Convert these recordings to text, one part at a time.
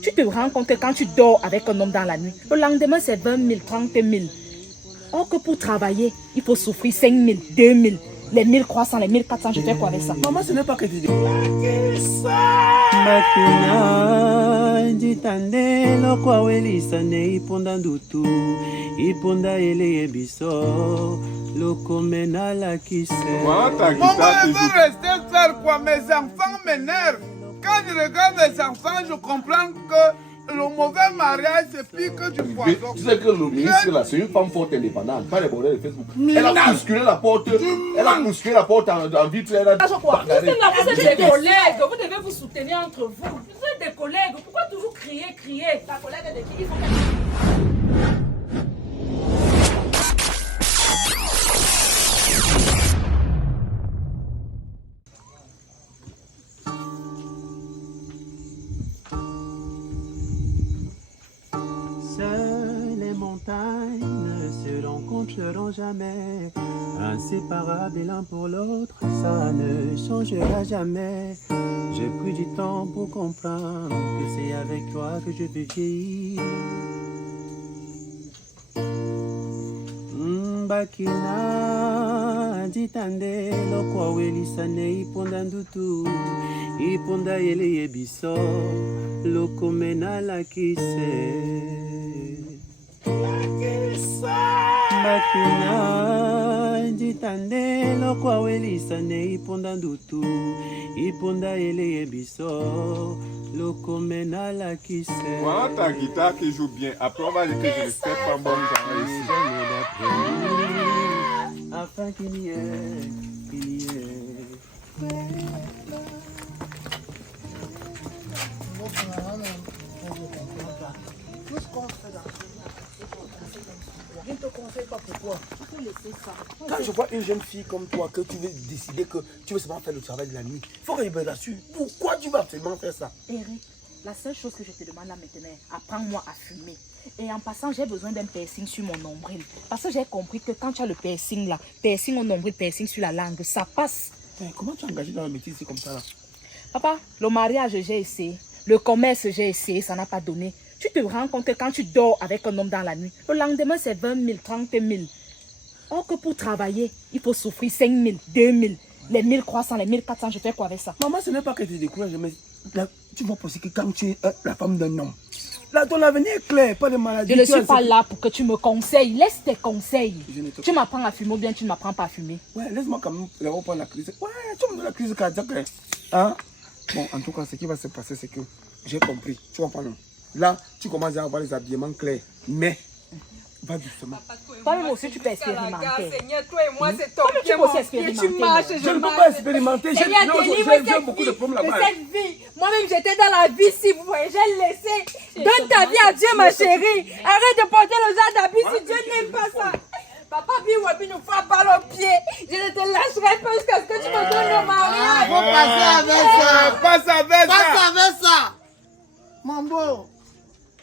Tu te rends compte que quand tu dors avec un homme dans la nuit, le lendemain c'est 20 000, 30 000. Or que pour travailler, il faut souffrir 5 000, 2 000, les 1300, les 1400, je fais quoi avec ça? Maman, ce n'est pas que tu dis. Makina ditande lokwa welisa ne iponda ndutu iponda ele ebiso lokomena la kise. Maman, elle veut rester seule quoi, mes enfants m'énervent. Quand je regarde les enfants, je comprends que le mauvais mariage c'est pire que du poison. Tu sais que le ministre là, c'est une femme forte indépendante, pas les bordels de Facebook. Elle a bousculé la porte, en vitre, elle a Quoi? Vous êtes là, vous êtes des collègues, vous devez vous soutenir entre vous. Vous êtes des collègues, pourquoi toujours crier? Ta collègue de qui? Il faut Seules les montagnes ne se rencontreront jamais. Inséparables l'un pour l'autre, ça ne changera jamais. J'ai pris du temps pour comprendre que c'est avec toi que je vais vieillir. Bakina ditande lokwa welisa ne iponda ndutu iponda ele yebiso lokomena la kise. Bakina ditande lokwa welisa ne iponda ndutu iponda ele yebiso lokomena la kise. Voilà ta guitare qui joue bien. Après on va dire que je ne fais pas bon travail ici. Afin qu'il y ait. Je ne te conseille pas pourquoi. Quand je vois une jeune fille comme toi, que tu veux décider que tu veux seulement faire le travail de la nuit, il faut que je me rassure. Pourquoi tu vas absolument faire ça? Eric, la seule chose que je te demande là maintenant, apprends-moi à fumer. Et en passant, j'ai besoin d'un piercing sur mon nombril. Parce que j'ai compris que quand tu as le piercing là, piercing au nombril, piercing sur la langue, ça passe. Mais comment tu es engagé dans le métier ici comme ça là? Papa, le mariage, j'ai essayé. Le commerce, j'ai essayé, ça n'a pas donné. Tu te rends compte que quand tu dors avec un homme dans la nuit, le lendemain c'est 20 000, 30 000. Or que pour travailler, il faut souffrir 5 000, 2 000, les 1300, les 1400, je fais quoi avec ça? Maman, ce n'est pas que tu décourages, mais là, tu vois aussi que quand tu es la femme d'un homme, là, ton avenir est clair, pas de maladie. Je ne suis pas là pour que tu me conseilles. Laisse tes conseils. Te... Tu m'apprends à fumer ou bien tu ne m'apprends pas à fumer. Ouais, laisse-moi quand même reprendre la crise. Ouais, tu me donnes la crise cardiaque. Hein? Bon, en tout cas, ce qui va se passer, c'est que j'ai compris. Tu vois pas non? Là, tu commences à avoir les habillements clairs. Mais, va doucement. Toi-même aussi, tu peux expérimenter. Seigneur, toi et moi, c'est ton pied, mon pied. Tu marches, je ne peux pas expérimenter. J'ai beaucoup de problèmes là-bas. Cette vie, moi-même, j'étais dans la vie si vous voyez, j'ai laissé. Donne ta vie à Dieu, ma chérie. Arrête de porter le genre d'habit si Dieu n'aime pas ça. Papa, Biwabi nous frappe par le pied. Je ne te lâcherai pas jusqu'à ce que tu me donnes le mariage. Faut passer avec ça. Passe avec ça. Mambo,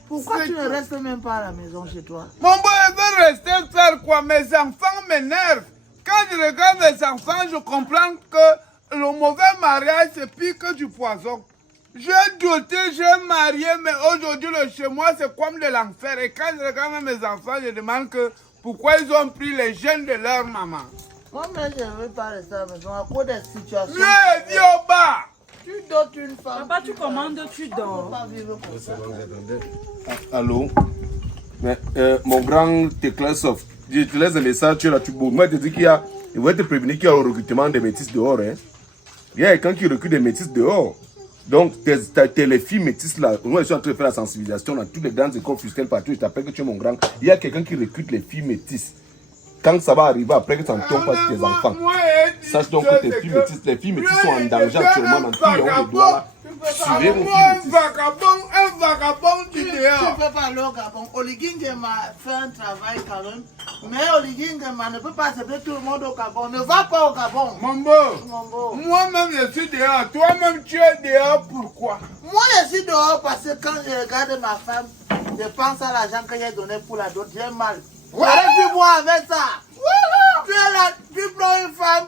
pourquoi tu ne restes même pas à la maison chez toi? Mambo, elle veut rester seule quoi. Mes enfants m'énervent. Quand je regarde les enfants, je comprends que le mauvais mariage c'est pire que du poison. J'ai doté, j'ai marié, mais aujourd'hui le chez moi c'est comme de l'enfer. Et quand je regarde mes enfants, je demande que pourquoi ils ont pris les gènes de leur maman. Moi-même, je ne veux pas rester à la maison à cause des situations. Viens, viens au bas. Tu dotes une femme. Papa, tu commandes, tu dors. Pas vivre comme ça. Allô? Mais, mon grand Teclasoft, je te laisse un message, tu es là, tu bouges. Moi, je te dis qu'il y a, il va te prévenir qu'il y a un recrutement des métis dehors. Hein. Il y a quelqu'un qui recrute des métis dehors. Donc, les filles métisses là, moi je suis en train de faire la sensibilisation dans toutes les grandes écoles fiscales partout. Je t'appelle que tu es mon grand. Il y a quelqu'un qui recrute les filles métisses. Quand ça va arriver, après que ça ne tombe pas sur tes enfants. Sache donc que tes filles métisses, les filles métisses sont en danger actuellement dans tous les hauts de doigts. Suivez vos filles métisses. Un vagabond du dehors. Tu ne peux pas aller au Gabon. Oligingema fait un travail quand même. Mais Oligingema ne peut pas accepter tout le monde au Gabon. Ne va pas au Gabon. Mambo, moi-même je suis dehors. Toi-même tu es dehors. Pourquoi? Moi je suis dehors parce que quand je regarde ma femme, je pense à l'argent que j'ai donné pour la dot. J'ai mal. J'aurais pu voir avec ça. Tu es là, tu prends une femme,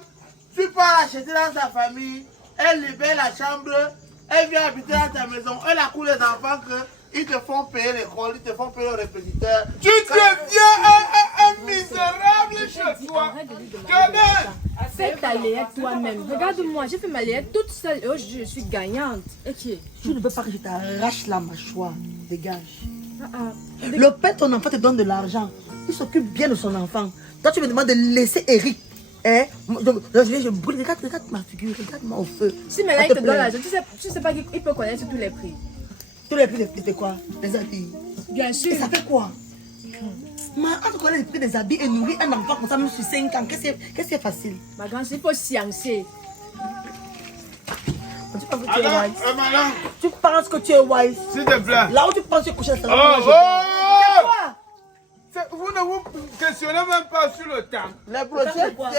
tu pars acheter dans sa famille, elle libère la chambre, Elle vient habiter à ta maison. Elle a couru les enfants qu'ils te font payer l'école, ils te font payer le répétiteur. Tu deviens un misérable chez toi. Fais ta layette toi-même. Regarde-moi, j'ai fait ma layette toute seule et aujourd'hui je suis gagnante. Ok. Tu ne veux pas que je t'arrache la mâchoire. Dégage. Le père, ton enfant te donne de l'argent. Il s'occupe bien de son enfant. Toi, tu me demandes de laisser Eric. Hein? Donc, je brûle. Regarde ma figure. Regarde-moi au feu. Si maintenant il te donne l'argent, tu sais pas qu'il peut connaître tous les prix. Tous les prix, c'était quoi? Les habits. Bien sûr. Et ça fait quoi? Quand tu connais les prix des habits et nourrir un enfant comme ça, même sur 5 ans, qu'est-ce qui est facile? Ma grande, il faut sciencer. Tu penses que tu es wise? Madame, Tu penses que tu es wise? s'il te plaît. Là où tu penses que tu es couché, c'est là Oh, où moi je oh! Vous ne vous questionnez même pas sur le temps. Les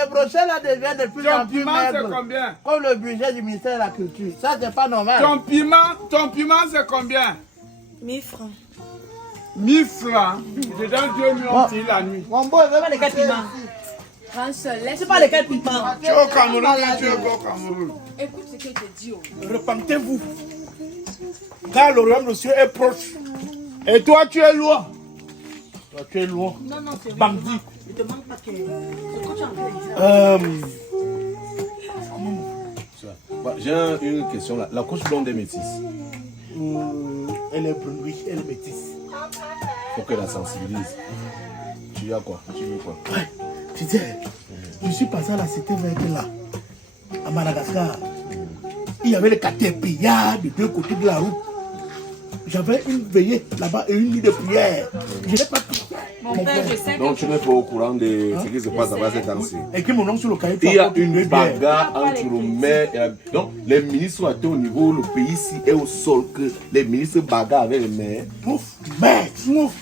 brochets là deviennent de plus en Ton plus piment, c'est maigres. combien? Comme le budget du ministère de la Culture. Ça, c'est pas normal. Ton piment, c'est combien? 1000 francs. 1000 francs. Je donne 2 millions pour la nuit. Mon beau, il veut Pas les 4 piments. Prends seul, laisse. C'est pas les 4 piments. Tu es au Cameroun, tu es au Cameroun. Écoute ce que je te dis. Repentez-vous. Car le royaume de Dieu est proche. Et toi, tu es loin. Toi, tu es loin. Non, c'est Bandit. ne te demande pas que. Ce que tu as fait. Bah, j'ai une question là. La couche blonde est métisse. Elle est brune, oui, elle est métisse. Faut qu'elle la sensibilise. Tu as quoi? Tu veux quoi? Ouais, tu sais, je suis passé à la cité verte là, à Madagascar. Il y avait les caterpillars de deux côtés de la route. J'avais une veillée là-bas et une nuit de prière. Je n'ai pas pu. Mon père, je sais Donc tu n'es pas au courant de ce qui se passe là-bas ces temps-ci. Écris mon nom sur le cahier. Il y a une bagarre entre le maire et la... Donc les ministres sont atteints au niveau, le pays ici est au sol que les ministres bagarrent avec le maire. Ouf, merde.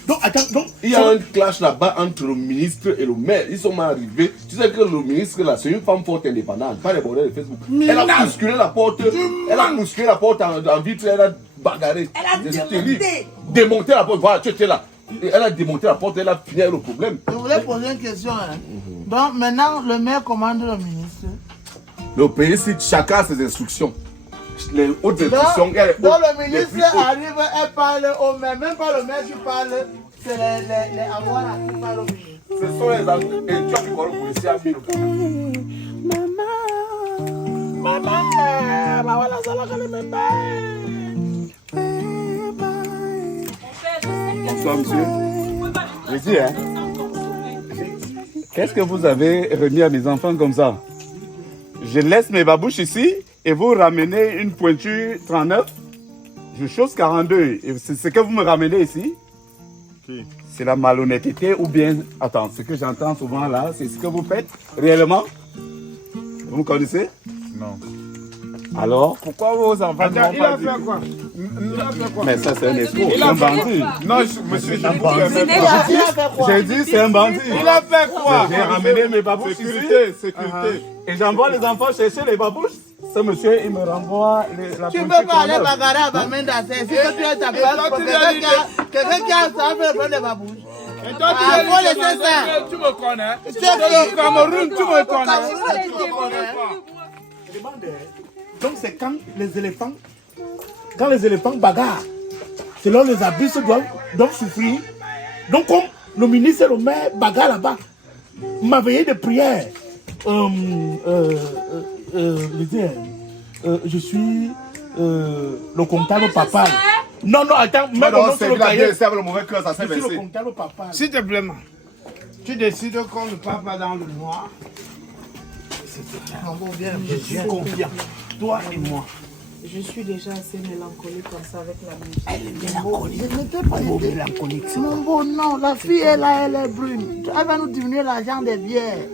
Donc attends, donc... Il y a un clash là-bas entre le ministre et le maire. Ils sont mal arrivés. Tu sais que le ministre là, c'est une femme forte indépendante, pas les bordels de Facebook. Elle a bousculé la porte. Elle a bousculé la porte en vitre. Elle a bagarré. Elle a démonté. Démonté la porte. Voilà, tu étais là. Elle a démonté la porte. Elle a fini avec le problème. Je voulais poser une question. Hein. Donc maintenant, le maire commande le ministre. Le pays, chacun a ses instructions. Les hautes instructions. Donc le ministre arrive, elle parle au maire. Même pas le maire qui parle, c'est les avoirs là qui parlent au ministre. Ce sont les gens qui vont le policier à faire le problème. Bonsoir monsieur. Je dis, hein, qu'est-ce que vous avez remis à mes enfants comme ça? Je laisse mes babouches ici et vous ramenez une pointure 39. Je chose 42. Et c'est ce que vous me ramenez ici? C'est la malhonnêteté ou bien... Attends, ce que j'entends souvent là, c'est ce que vous faites réellement? Vous me connaissez? Non. Alors? Pourquoi vos enfants ne m'ont Il a pas dit? fait quoi? Il a fait quoi? Mais ça c'est un escroc, c'est un bandit. Non, monsieur, je vous J'ai dit c'est un bandit. Il a fait quoi? J'ai ramené mes babouches Sécurité, ici. Et j'envoie les enfants chercher les babouches. Ce monsieur, il me renvoie la Tu ne pointure peux pas aller 39. bagarrer à Bamenda. C'est si que tu es ta place pour quelqu'un qui a ça fait prendre des babouches. Et toi, tu Ah, es faut laisser ça. Tu me connais. Tu Tu es au Cameroun, tu me connais. Je demande, donc c'est quand les éléphants bagarrent, selon les habits doivent souffrir. Donc comme le ministre et le maire bagarrent là-bas, ma veillée de prière, je suis le comptable papal. Non, attends, mets mon nom sur le cahier. C'est le mauvais cœur, ça s'est Je suis le versé. comptable papal. S'il te plaît, tu décides qu'on ne part pas dans le noir. Je suis confiant, toi et moi. Je suis déjà assez mélancolique comme ça avec la musique. Elle est mélancolique. Je n'étais pas mélancolique. Mon beau, non, la fille est là, elle est brune. Elle va nous diminuer l'argent des bières.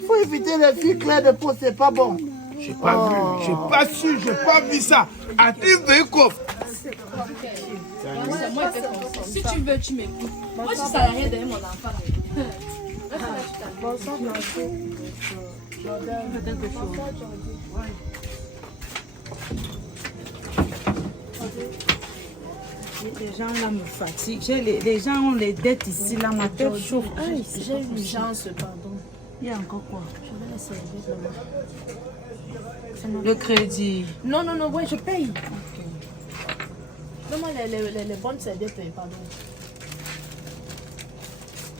Il faut éviter les filles claires de peau, c'est pas bon. J'ai pas vu, j'ai pas su, j'ai pas vu ça. A-t-il vu quoi? C'est moi qui fais confiance. Si tu veux, tu m'écoutes. Moi, je suis salariée derrière mon enfant. Bonsoir, Blanchot. Les gens là me fatiguent. Les gens ont les dettes ici, là, ma tête chauffe. J'ai une chance, pardon. Il y a encore quoi? Je vais la servir demain. Le crédit. Non, ouais, je paye. Donne-moi les bonnes serviettes, pardon.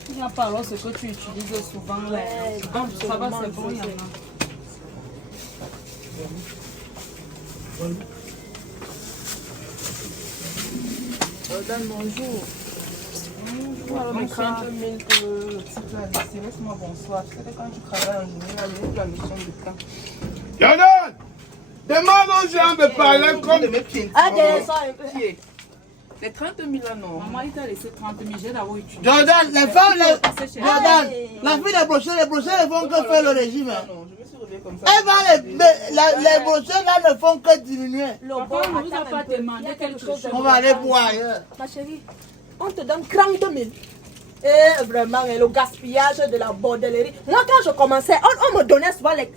Il n'y a pas alors ce que tu utilises souvent. Là. Donc, ça va, c'est bon, il y en a. Jordan, bonjour. Alors, mes 30 000 que le type a laissé. Laisse-moi bonsoir. Tu sais, quand tu travailles en journée, là, il y a la mission de temps. Jordan, demande aux gens de parler comme... Ah, descends un peu. Les 30 000 là, non. Maman, il t'a laissé 30 000. J'ai d'abord utilisé. Jordan, les femmes, Jordan, la fille des brochets, les brochets ne font que faire le régime. Non, je me suis réveillée comme ça. Eh ben, les brochets là ne font que diminuer. Papa ne vous a pas demandé quelque chose. On va aller boire ailleurs. Ma chérie, on te donne 30 000. Et vraiment, le gaspillage de la bordellerie. Moi, quand je commençais, on me donnait souvent les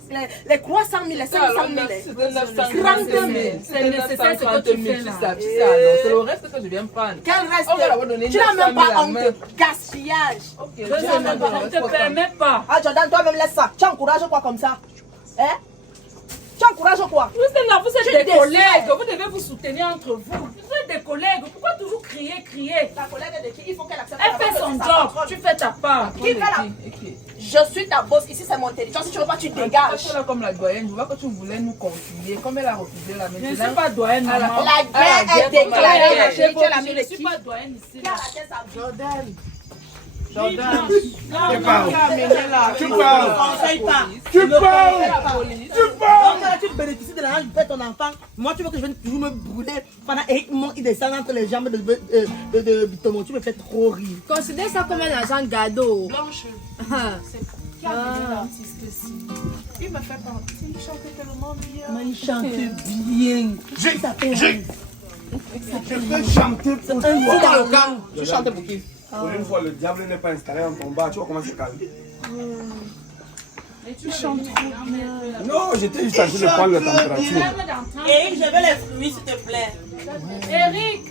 300 000, les 500 000. C'est 930 000. C'est nécessaire ce que tu fais là. C'est le reste que je viens prendre. Quel reste? Tu n'as même pas honte. Gaspillage. Je ne te permets pas. Ah, Jordan, toi-même, laisse ça. Tu encourages quoi comme ça? Hein? Tu encourages quoi? Vous êtes là, vous êtes des collègues. Vous devez vous soutenir entre vous. Vous êtes des collègues. Pourquoi toujours crier? Ta collègue de qui? Il faut qu'elle accepte. Elle fait son job. Tu fais ta part. Qui fait la... Je suis ta boss. Ici, c'est mon territoire. Si tu veux pas, tu dégages. Tu es là comme la doyenne. Je vois que tu voulais nous concilier. Comme elle a refusé la maintenant. Je ne suis pas doyenne, maman. La guerre est déclarée. Je ne suis pas doyenne ici. Jordan. Jordan. Tu parles. Tu Tu parles. conseilles pas. Tu parles. Tu parles. Donc, tu bénéficies de l'argent de ton enfant. Moi, tu veux que je vienne toujours me brûler pendant Eric il descend entre les jambes de Bitomo. Tu me fais trop rire. Considère ça comme un agent gado. Blanche. Qui a donné l'artiste ici? Il me fait partie. Il chante tellement bien. Mais il chante bien. Je peux chanter pour toi. Tu chantes pour qui? Pour une fois, le diable n'est pas installé en ton bas. Tu vois comment c'est calme. Et tu chantes trop bien. Non, j'étais juste en train de prendre la température. Eric, je veux les fruits, s'il te plaît. Eric,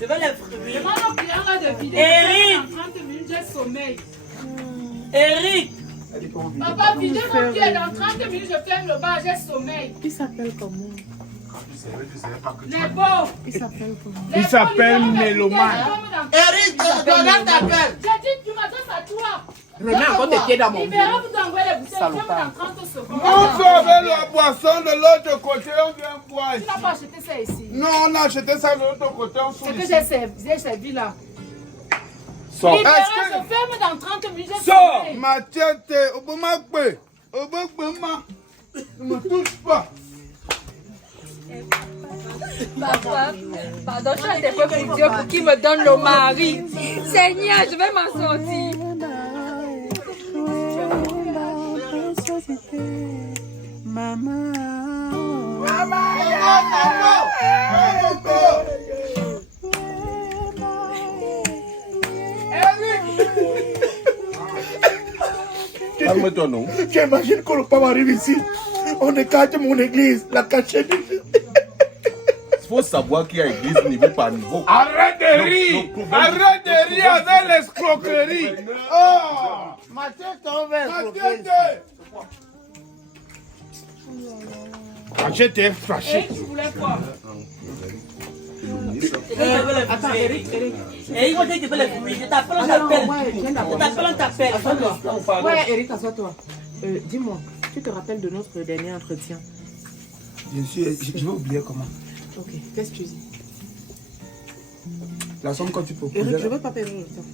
Je veux les fruits. demande au client de vider. Eric. Dans 30 minutes, j'ai sommeil. Eric. Papa, videz mon pied. Dans 30 minutes, je ferme le bar, j'ai sommeil. Il s'appelle comment? Les beaux. Il s'appelle Méloman. Eric, Jordan t'appelle. J'ai dit, tu m'adresses à toi. Remets encore tes pieds dans mon Il verra vous envoyer les bouteilles. Ferme dans 30 secondes. On peut avec la boisson de l'autre côté, on vient boire. Tu n'as pas acheté ça ici. Non, on a acheté ça de l'autre côté, on C'est sort que ici. j'ai servi là. Sors. Il verra, Est-ce que- je ferme dans 30 minutes. j'ai Sors, sommeil. Machete, Obama-Kwe. Obama, ne me touche pas. Papa, pardon, je suis des fois pour Dieu pour qu'il me donne le mari. Seigneur, je vais m'en sortir. Calme-toi, non? Tu imagines que le papa arrive ici. On écarte mon église, la cachette. Il faut savoir qu'il y a église niveau par niveau. Arrête de rire. Arrête de rire avec l'escroquerie. Oh, Machette, on va escroquer. Machete est fâché. Et tu voulais quoi? Attends, Eric. Eric, on dit que tu veux les fruits. Je t'appelle, on t'appelle. Je t'appelle, on t'appelle. Ouais, Eric, assois-toi. Dis-moi, tu te rappelles de notre dernier entretien? Je vais oublier comment. Ok, qu'est-ce que tu dis? La somme quand tu proposes. Eric, je ne veux pas perdre le temps.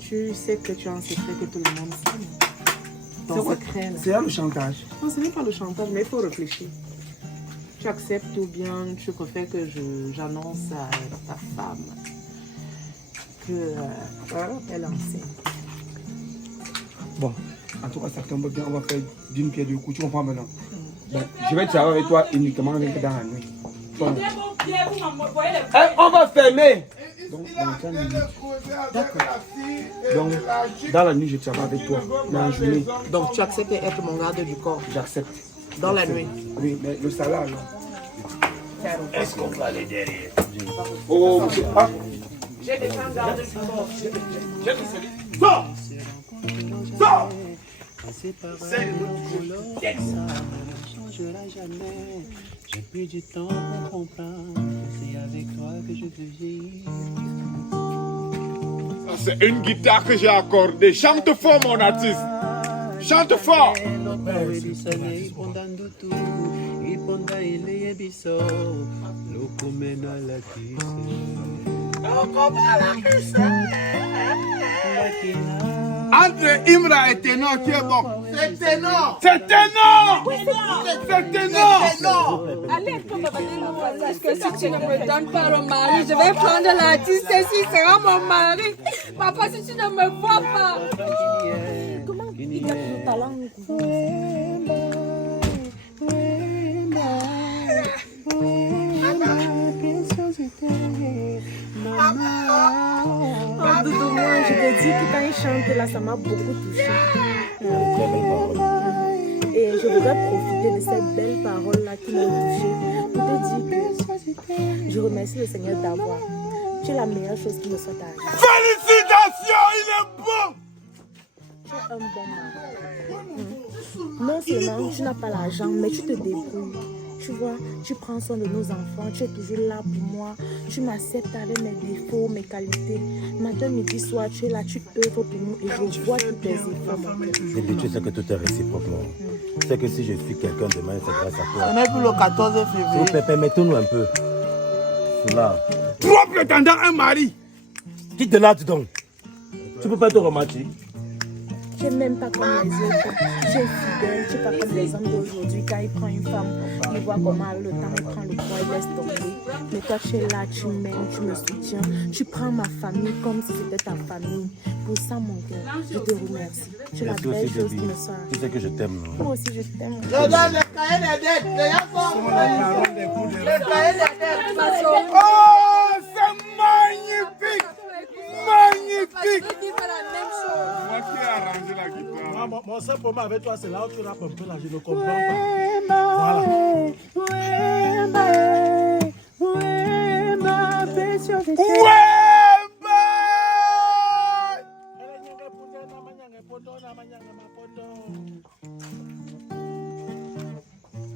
Tu sais que tu as un secret que tout le monde sait. Ton secret, là. C'est là le chantage. Non, ce n'est pas le chantage, mais il faut réfléchir. Tu acceptes ou bien tu préfères que j'annonce à ta femme qu'elle est enceinte. Bon, en tout cas, ça tombe bien. On va faire d'une pierre deux coups. Tu comprends maintenant? Ben, je vais travailler avec toi uniquement dans la nuit. Bon. On va fermer. Donc, dans la nuit, je travaille avec toi. Mais en journée, Donc tu acceptes d'être mon garde du corps j'accepte. dans la nuit. Oui, mais le salaire, là. Est-ce qu'on va aller derrière? Oh, monsieur. Ah. J'ai des gens garde du corps. Sors! Sors! C'est pareil pour l'autre, ça ne change changera jamais. J'ai pris du temps pour comprendre que c'est avec toi que je veux vivre. C'est une guitare que j'ai accordée. Chante fort, mon artiste. Chante fort. Entre Imra et Ténor, tu es bon. C'est Ténor. C'est Ténor. C'est Ténor. Allez, parce que si tu ne me donnes pas le mari, je vais prendre l'artiste et il sera mon mari. Papa, si tu ne me vois pas. Comment il a pris ta langue? Oh, Doudou, moi, je te dis que quand il chante là, ça m'a beaucoup touché. Et je voudrais profiter de ces belles paroles-là qui m'ont touchée pour te dire que je remercie le Seigneur d'avoir. Tu es la meilleure chose qui me soit arrivée. Félicitations, il est bon. Tu es un bon mari. Non seulement tu n'as pas l'argent, mais tu te débrouilles. Tu vois, tu prends soin de nos enfants, tu es toujours là pour moi. Tu m'acceptes avec mes défauts, mes qualités. Matin, midi, soir, tu es là, tu œuvres pour nous et je vois tous tes efforts. Dédé, tu sais que tout est réciproquement. Tu sais que si je suis quelqu'un demain, c'est grâce à toi. On est plus le 14 février. So, permettez-nous un peu. Cela. Trois prétendants, un mari. Quitte là, dis donc. Tu peux pas être romantique. Tu n'es même pas comme les autres. Tu es fidèle, tu n'es pas comme les hommes d'aujourd'hui. Quand il prend une femme, il voit comment le temps, il prend le poids, il laisse tomber. Mais toi, tu es là, tu m'aimes, tu me soutiens. Tu prends ma famille comme si c'était ta famille. Pour ça, mon cœur, je te remercie. Tu es la belle chose qui me soit. Tu sais que je t'aime, non? Moi aussi, je t'aime. Je donne le cahier des dettes. Les gens sont le cahier des dettes. Oh, c'est magnifique. Magnifique. Moi qui ai arrangé la guitare. Mon seul problème avec toi, c'est là où tu rappes un peu là, je ne comprends pas.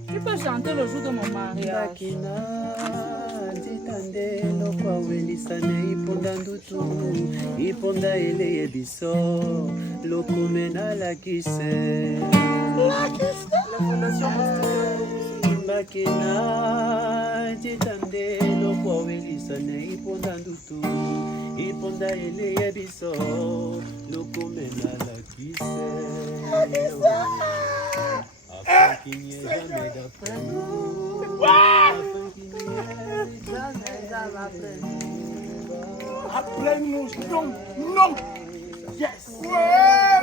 Tu peux chanter le jour de mon mariage. Iponda ele biso lokomena la kise Makina titande lokwa welisane iponda ndutu iponda ele biso lokomena la kise afin qu'il n'y ait jamais d'après nous afin qu'il n'y ait jamais d'après nous. Après nous, non, non. Yes. Ouais,